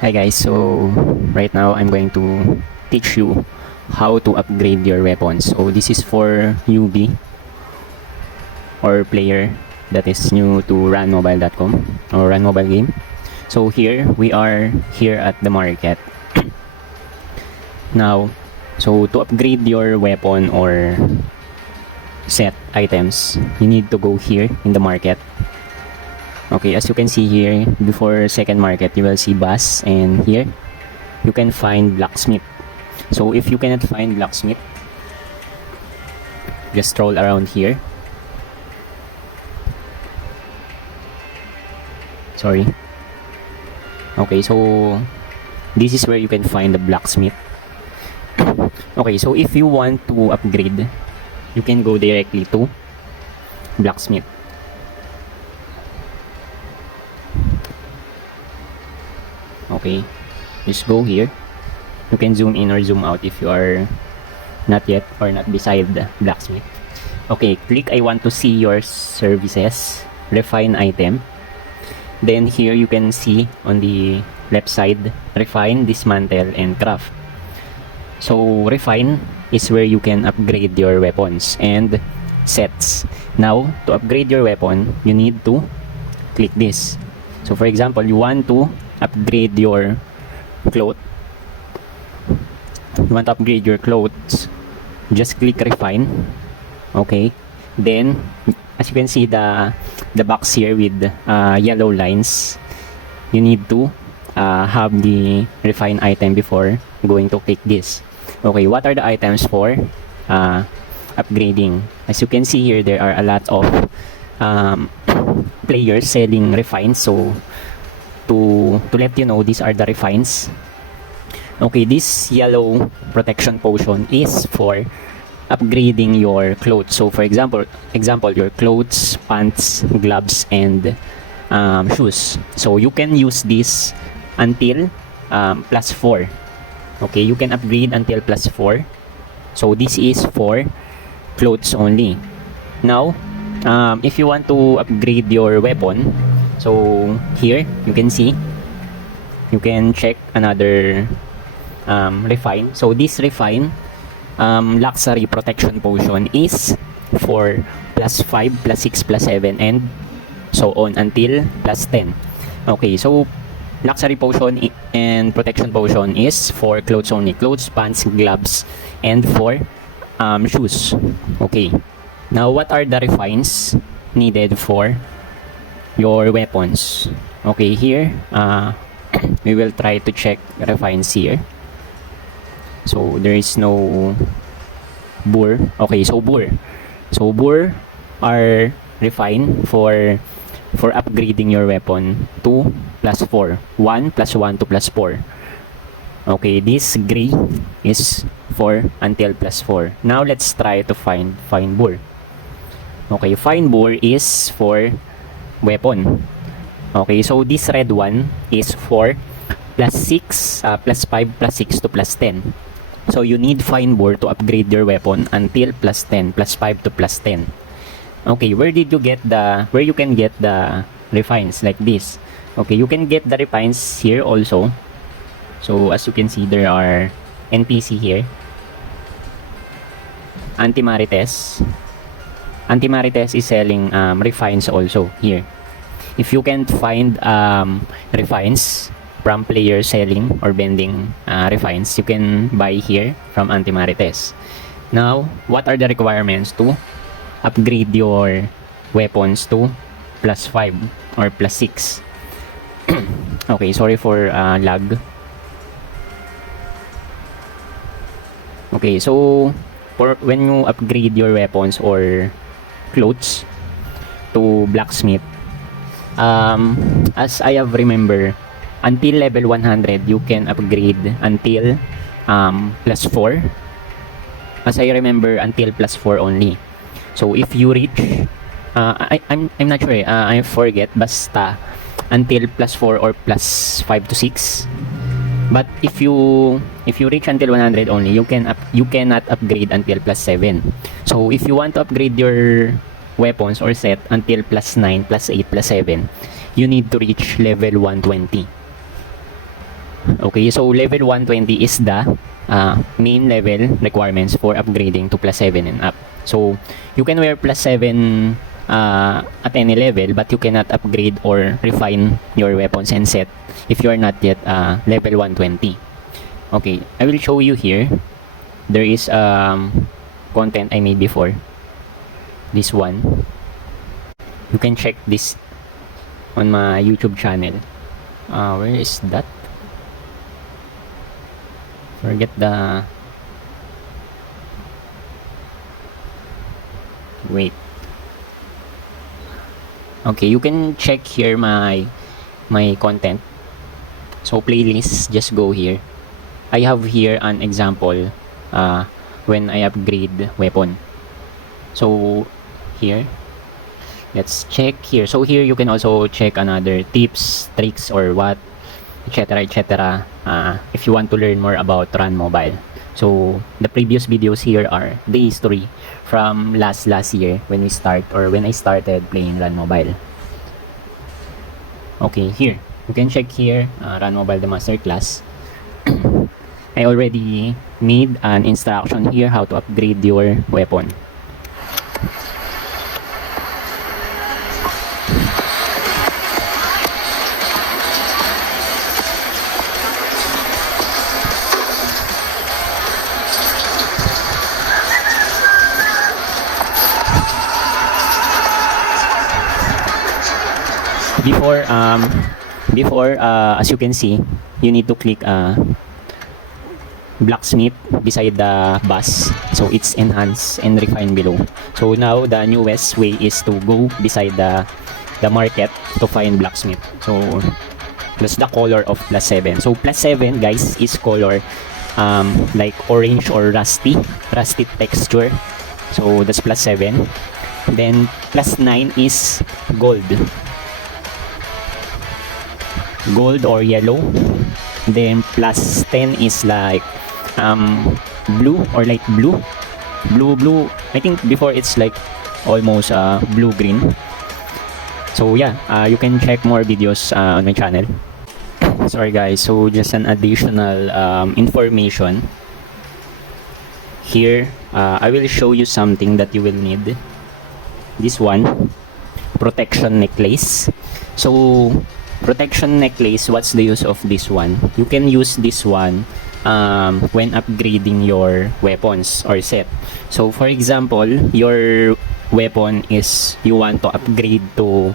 Hi guys, so right now I'm going to teach you how to upgrade your weapons. So this is for newbie or player that is new to runmobile.com or run mobile game. So here we are here at the market. Now, so to upgrade your weapon or set items, you need to go here in the market. Okay, as you can see here, before second market, you will see bus, and here you can find blacksmith. So if you cannot find blacksmith, just stroll around here. Sorry. Okay, so this is where you can find the blacksmith. Okay, so if you want to upgrade, you can go directly to blacksmith. Okay, just go here. You can zoom in or zoom out if you are not yet or not beside the blacksmith. Okay, click I want to see your services, refine item. Then here you can see on the left side, refine, dismantle, and craft. So refine is where you can upgrade your weapons and sets. Now, to upgrade your weapon, you need to click this. So for example, you want to upgrade your clothes. You want to upgrade your clothes, just click refine. Okay, then as you can see the box here with yellow lines, you need to have the refine item before going to click this. Okay, what are the items for upgrading? As you can see here, there are a lot of players selling refines. So to let you know, these are the refines. Okay, this yellow protection potion is for upgrading your clothes. So for example your clothes, pants, gloves, and shoes. So you can use this until +4. Okay, you can upgrade until +4. So this is for clothes only. Now, if you want to upgrade your weapon, so here you can see, you can check another refine. So this refine luxury protection potion is for +5, +6, +7, and so on until +10. Okay, so luxury potion and protection potion is for clothes only, clothes, pants, gloves, and for shoes. Okay, now what are the refines needed for your weapons? Okay, here we will try to check refines here. So there is no boar. Okay, so boar are refine for upgrading your weapon to +4. 1 + 1 to +4. Okay, this gray is for until +4. Now let's try to find boar. Okay, find boar is for weapon. Okay, so this red one is for +6, +5, +6 to +10. So you need find boar to upgrade your weapon until +10, +5 to +10. Okay, where you can get the refines like this? Okay, you can get the refines here also. So as you can see, there are NPC here. Antimarites is selling refines also here. If you can't find refines from players selling or vending refines, you can buy here from Antimarites. Now, what are the requirements to upgrade your weapons to +5 or +6? Okay, sorry for lag. Okay, so for when you upgrade your weapons or clothes to blacksmith, as I have remember, until level 100 you can upgrade until +4. As I remember, until +4 only. So if you reach I'm not sure, I forget, basta until +4 or +5 to 6. But if you reach until 100 only, you cannot upgrade until +7. So if you want to upgrade your weapons or set until +9, +8, +7, you need to reach level 120. Okay, so level 120 is the main level requirements for upgrading to plus 7 and up. So you can wear plus 7 at any level, but you cannot upgrade or refine your weapons and set if you are not yet level 120. Okay, I will show you here. There is content I made before. This one. You can check this on my YouTube channel. Where is that? Forget the... Wait. Okay, you can check here my content. So playlist, just go here. I have here an example when I upgrade weapon. So here, let's check here. So here you can also check another tips, tricks, or what, etc, etc, if you want to learn more about Run Mobile. So the previous videos here are the history from last year when I started playing Run Mobile. Okay, here you can check here, Run Mobile the Masterclass. I already made an instruction here how to upgrade your weapon. Before as you can see, you need to click blacksmith beside the bus, so it's enhance and refine below. So now the newest way is to go beside the market to find blacksmith. So that's the color of plus 7. So plus 7 guys is color like orange or rusty texture. So that's plus 7. Then plus 9 is gold or yellow. Then plus 10 is like blue or light blue. I think before it's like almost blue green. So yeah, you can check more videos on my channel. Sorry guys, so just an additional information here. I will show you something that you will need. This one, protection necklace. So protection necklace, what's the use of this one? You can use this one when upgrading your weapons or set. So for example, your weapon is you want to upgrade to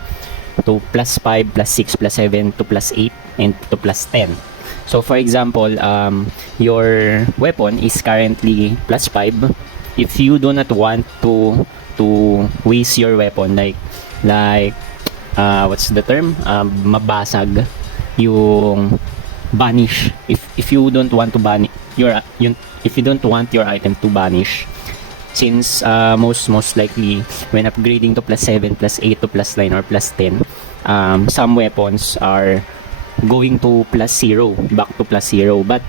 plus 5, plus 6, plus 7, to plus 8, and to plus 10. So for example, your weapon is currently plus 5. If you do not want to waste your weapon, like what's the term? Mabasag yung banish. If you don't want to ban if you don't want your item to vanish, since most likely when upgrading to plus 7, plus 8, to plus 9, or plus 10, some weapons are going to plus 0, back to plus 0, but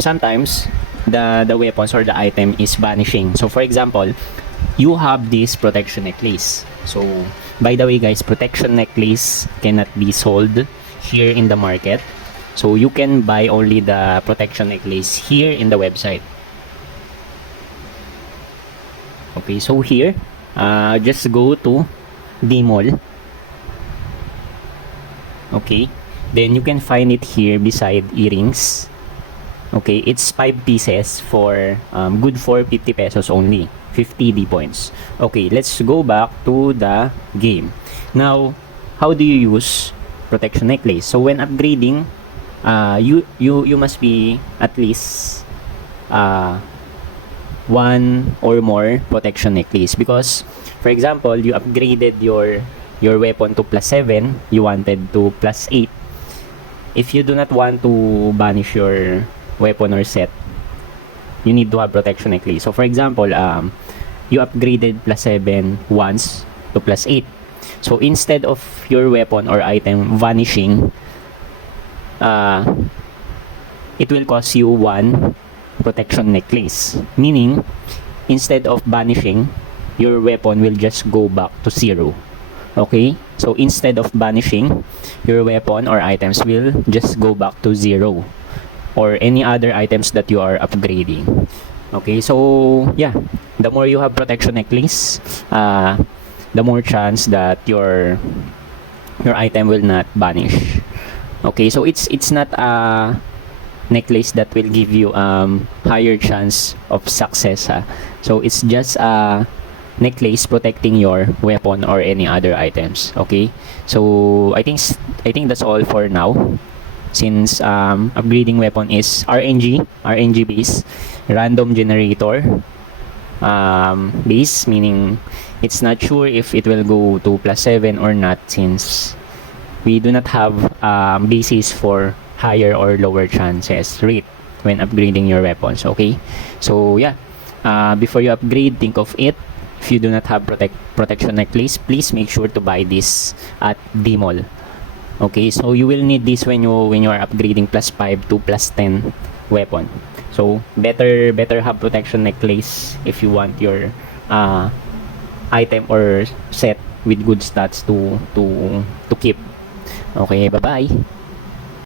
sometimes the weapons or the item is vanishing. So for example, you have this protection necklace. So by the way guys, protection necklace cannot be sold here in the market. So you can buy only the protection necklace here in the website. Okay, so here, just go to Dmall. Okay, then you can find it here beside earrings. Okay, it's 5 pieces for good for 50 pesos only, 50 D points. Okay, let's go back to the game. Now, how do you use protection necklace? So when upgrading, you must be at least one or more protection necklace, because for example, you upgraded your weapon to plus 7, you wanted to plus 8. If you do not want to banish your weapon or set, you need to have protection necklace. So for example, you upgraded plus 7 once to plus 8. So instead of your weapon or item vanishing, it will cost you 1 protection necklace, meaning instead of vanishing, your weapon will just go back to 0. Okay, so instead of banishing, your weapon or items will just go back to 0 or any other items that you are upgrading. Okay, so yeah, the more you have protection necklace, the more chance that your item will not vanish. Okay, so it's not a necklace that will give you higher chance of success. So it's just a necklace protecting your weapon or any other items. Okay, so I think that's all for now, since upgrading weapon is RNG base, random generator base, meaning it's not sure if it will go to +7 or not, since we do not have basis for higher or lower chances rate when upgrading your weapons. Okay, so yeah, before you upgrade, think of it. If you do not have protection necklace, please make sure to buy this at D-Mall. Okay, so you will need this when you are upgrading +5 to +10 weapon. So better have protection necklace if you want your item or set with good stats to keep. Okay, bye bye.